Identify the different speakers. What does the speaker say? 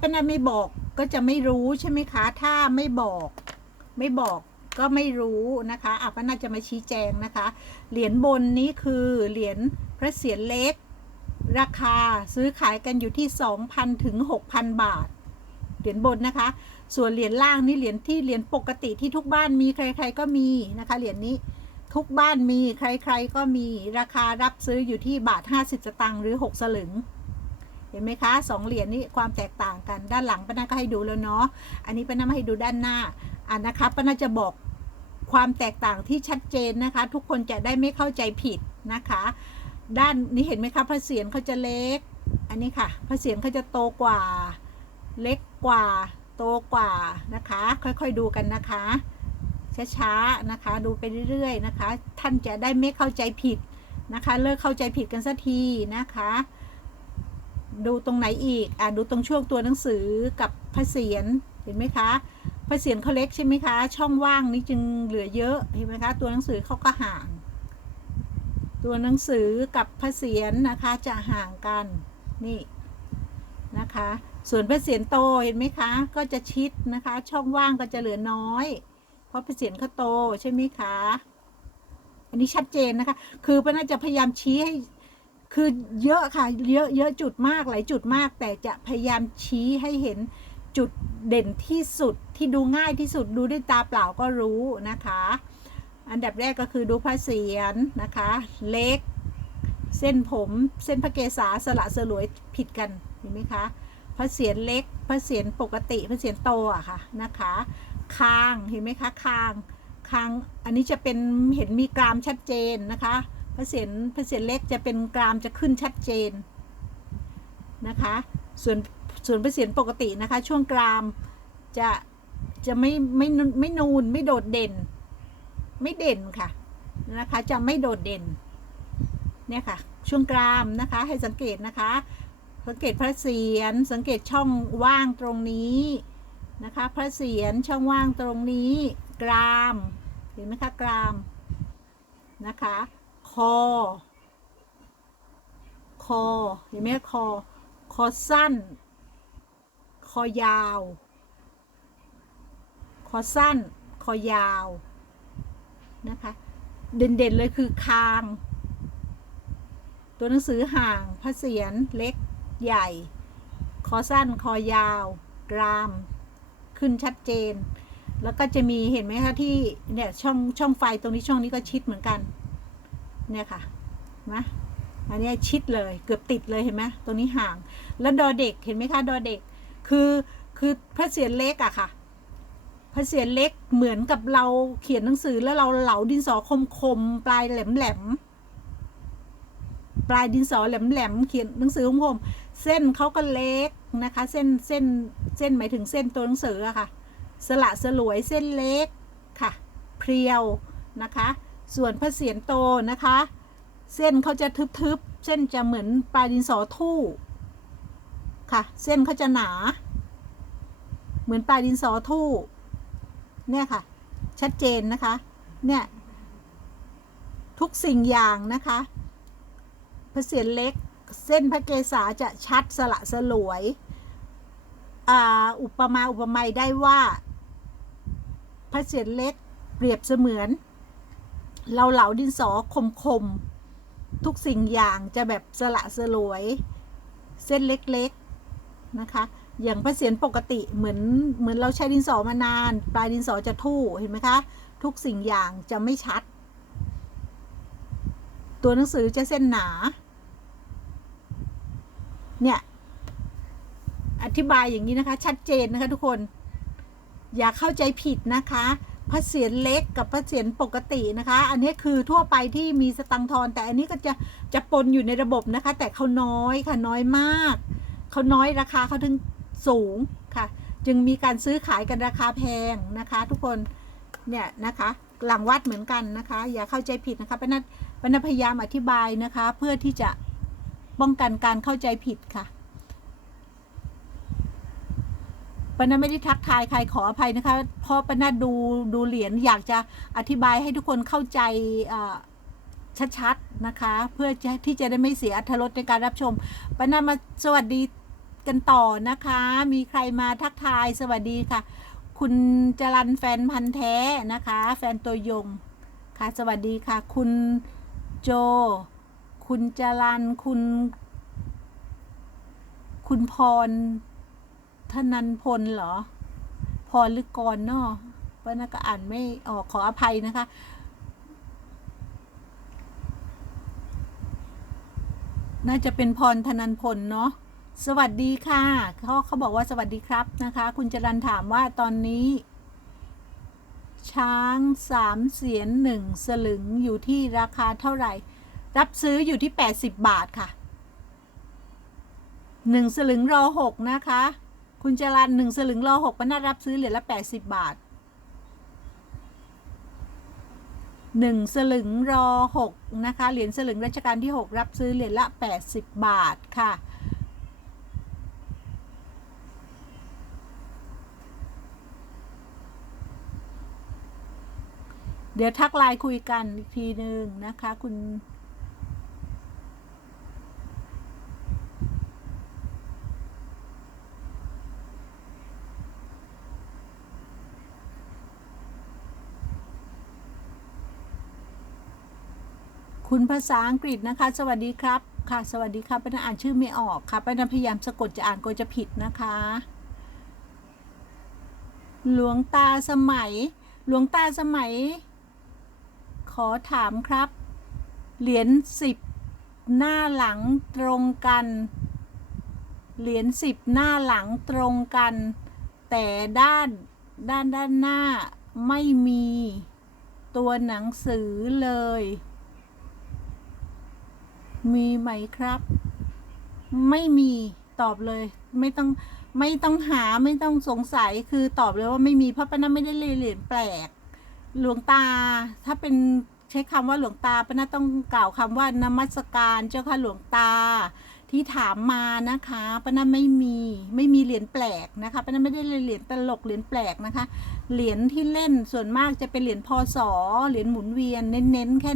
Speaker 1: ป้านาไม่บอกก็จะไม่รู้ใช่ไหมคะ ถ้าไม่บอก ไม่บอกก็ไม่รู้นะคะอะป้านาจะมาชี้แจงนะคะ เหรียญบนนี้คือเหรียญพระเศียรเล็ก ราคาซื้อขายกันอยู่ที่ 2,000 ถึง 6,000 บาท เหรียญบนนะคะ ส่วนเหรียญล่างนี่เหรียญที่เหรียญปกติที่ทุกบ้านมีใคร ๆก็มีนะคะ เหรียญนี้ทุกบ้านมีใครๆก็มีราคารับซื้ออยู่ที่บาท 50 สตางค์หรือ 6 สลึง เห็นไหมคะสองเหรียญนี้ความแตกต่างกันด้านหลังป้านาก็ให้ดูแล้วเนาะอันนี้ป้านามาให้ดูด้านหน้าอ่านะคะป้านาจะบอกความแตกต่างที่ชัดเจนนะคะ ทุกคนจะได้ไม่เข้าใจผิดนะคะ ด้านนี้เห็นไหมคะพระเศียรเขาจะเล็ก อันนี้ค่ะพระเศียรเขาจะโตกว่า เล็กกว่า โตกว่านะคะ ค่อยๆดูกันนะคะช้าๆนะคะ ดูไปเรื่อยๆนะคะ ท่านจะได้ไม่เข้าใจผิดนะคะ เลิกเข้าใจผิดกันสักทีนะคะ ดูตรงไหนอีก อะดูตรงช่วงตัวหนังสือกับพระเศียรเห็นไหมคะพระเศียรเขาเล็กใช่ไหมคะ ช่องว่างนี้จึงเหลือเยอะเห็นไหมคะ ตัวหนังสือเขาก็ห่าง ตัวหนังสือกับพระเศียรนะคะจะห่างกันนี่นะคะ ส่วนพระเศียรโตเห็นไหมคะ ก็จะชิดนะคะ ช่องว่างก็จะเหลือน้อย เพราะพระเศียรเขาโตใช่ไหมคะอันนี้ชัดเจนนะคะ คือป้าน่าจะพยายามชี้ให้ คือเยอะค่ะ เยอะเยอะจุดมากหลายจุดมาก แต่จะพยายามชี้ให้เห็นจุดเด่นที่สุดที่ดูง่ายที่สุดดูด้วยตาเปล่าก็รู้นะคะ อันดับแรกก็คือดูพระเศียรนะคะ เล็ก เส้นผมเส้นพระเกศาสละสลวยผิดกันเห็นไหมคะพระเศียรเล็กพระเศียรปกติพระเศียรโตอะค่ะนะคะคางเห็นไหมคะคางคางอันนี้จะเป็นเห็นมีกรามชัดเจนนะคะ พระเศียรพระเศียรเล็กจะเป็นกรามจะขึ้นชัดเจนนะคะ ส่วนส่วนพระเศียรปกตินะคะ ช่วงกรามจะจะไม่ไม่นุไม่นูนไม่โดดเด่น ไม่เด่นค่ะนะคะจะไม่โดดเด่นเนี่ยค่ะช่วงกรามนะคะให้สังเกตนะคะ สังเกตพระเศียรสังเกตช่องว่างตรงนี้นะคะ พระเศียรช่องว่างตรงนี้ กรามเห็นไหมคะกรามนะคะ อ คอ เห็นไหมคอ คอสั้น คอยาว คอสั้น คอยาว นะคะ เด่นๆเลยคือคาง ตัวหนังสือห่างพระเศียรเล็ก ใหญ่ คอสั้น คอยาวกราม ขึ้นชัดเจน แล้วก็จะมีเห็นไหมคะที่เนี่ยช่องช่องไฟตรงนี้ช่องนี้ก็ชิดเหมือนกัน เนี่ยค่ะนะอันนี้ชิดเลยเกือบติดเลยเห็นไหมตรงนี้ห่าง แล้วดอเด็กเห็นไหมคะดอเด็ก คือคือพระเศียรเล็กอะค่ะพระเศียรเล็กเหมือนกับเราเขียนหนังสือแล้วเราเหลาดินสอคมๆปลายแหลมๆปลายดินสอแหลมๆเขียนหนังสือคมๆเส้นเขาก็เล็กนะคะ เส้นเส้นเส้นหมายถึงเส้นตัวหนังสืออะค่ะ สละสลวยเส้นเล็กค่ะ เพรียวนะคะ ส่วนพระเศียรโตนะคะ เส้นเขาจะทึบๆ เส้นจะเหมือนปลายดินสอทู่ค่ะ เส้นเขาจะหนา เหมือนปลายดินสอทู่ เนี่ยค่ะ ชัดเจนนะคะ เนี่ย ทุกสิ่งอย่างนะคะ พระเศียรเล็ก เส้นพระเกศาจะชัดสละสลวยอ่าอุปมาอุปไมยได้ว่า พระเศียรเล็กเปรียบเสมือน เราเหลาดินสอคมคมทุกสิ่งอย่างจะแบบสละสลวย เส้นเล็กๆนะคะ อย่างพระเศียรปกติเหมือนเหมือนเราใช้ดินสอมานาน ปลายดินสอจะทู่เห็นไหมคะ ทุกสิ่งอย่างจะไม่ชัด ตัวหนังสือจะเส้นหนา เนี่ย อธิบายอย่างนี้นะคะ ชัดเจนนะคะทุกคน อย่าเข้าใจผิดนะคะ พระเศียรเล็กกับพระเศียรปกตินะคะ อันนี้คือทั่วไปที่มีสตังทอน แต่อันนี้ก็จะจะปนอยู่ในระบบนะคะ แต่เขาน้อยค่ะน้อยมาก เขาน้อยราคาเขาถึงสูงค่ะ จึงมีการซื้อขายกันราคาแพงนะคะ ทุกคนเนี่ยนะคะหลังวัดเหมือนกันนะคะ อย่าเข้าใจผิดนะคะปนัดปนัดพยายามอธิบายนะคะ เพื่อที่จะป้องกันการเข้าใจผิดค่ะ ปนัดไม่ได้ทักทายใครขออภัยนะคะ เพราะปนัดดูดูเหรียญอยากจะอธิบายให้ทุกคนเข้าใจชัดๆนะคะ เพื่อที่จะได้ไม่เสียอรรถรสในการรับชมปนัดมาสวัสดีกันต่อนะคะ มีใครมาทักทายสวัสดีค่ะ คุณจรันแฟนพันธ์แท้นะคะ แฟนตัวยงค่ะ สวัสดีค่ะ คุณโจ คุณจรันคุณ คุณพร ธนันพลเหรอ พรหรือกรเนาะเพราะนักก็อ่านไม่ออกขออภัยนะคะ น่าจะเป็นพรธนันพลเนาะสวัสดีค่ะเขาเขาบอกว่าสวัสดีครับนะคะ คุณจรันถามว่าตอนนี้ ช้างสามเสียนหนึ่งสลึงอยู่ที่ราคาเท่าไหร่ รับซื้ออยู่ที่ 80 บาทค่ะหนึ่งสลึงรอหกนะคะ คุณจรันหนึ่งสลึงรอหกมันน่ารับซื้อเหรียญละ80บบาทหนึ่งสลึงรอหกนะคะ เหรียญสลึงรัชกาลที่6รับซื้อเหรียญละ80บาทค่ะเดี๋ยวทักไลน์คุยกันอีกทีหนึ่งนะคะ คุณ คุณภาษาอังกฤษนะคะ สวัสดีครับ ค่ะ สวัสดีครับป้านาอ่านชื่อไม่ออกค่ะป้านาพยายามสะกดจะอ่านก็จะผิดนะคะ หลวงตาสมัย หลวงตาสมัย ขอถามครับ เหรียญสิบหน้าหลังตรงกัน เหรียญสิบหน้าหลังตรงกัน แต่ด้านด้านด้านหน้าไม่มีตัวหนังสือเลย มีไหมครับ ไม่มีตอบเลย ไม่ต้องไม่ต้องหาไม่ต้องสงสัยคือตอบเลยว่าไม่มีเพราะป้านาไม่ได้เรียเหรียญแปลก หลวงตาถ้าเป็นใช้คำว่าหลวงตาป้านาต้องกล่าวคำว่านมัสการเจ้าค่ะหลวงตาที่ถามมานะคะป้านาไม่มีไม่มีเหรียญแปลกนะคะป้านาไม่ได้เรียเหรียญตลกเหรียญแปลกนะคะ เหรียญที่เล่นส่วนมากจะเป็นเหรียญพศเหรียญหมุนเวียนเน้นๆแค่